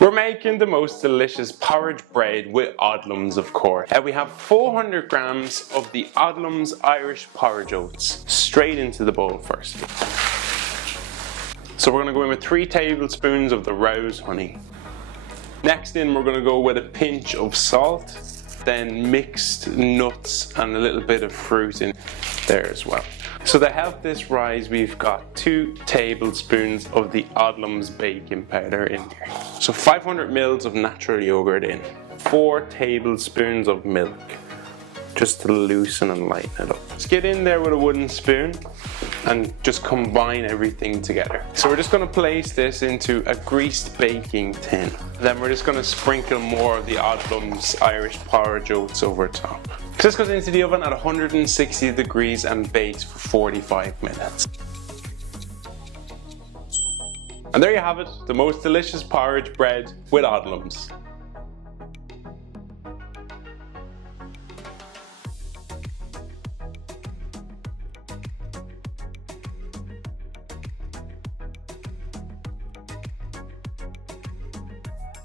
We're making the most delicious porridge bread with Odlums, of course. We have 400 grams of the Odlums Irish porridge oats straight into the bowl first. So we're going to go in with 3 tablespoons of the rose honey. Next in, we're going to go with a pinch of salt, then mixed nuts and a little bit of fruit in there as well. So to help this rise, we've got 2 tablespoons of the Odlums baking powder in here. So 500 mils of natural yogurt in. 4 tablespoons of milk, just to loosen and lighten it up. Let's get in there with a wooden spoon and just combine everything together. So we're just going to place this into a greased baking tin. Then we're just going to sprinkle more of the Odlums Irish porridge oats over top. So this goes into the oven at 160 degrees and bakes for 45 minutes. And there you have it, the most delicious porridge bread with Odlums.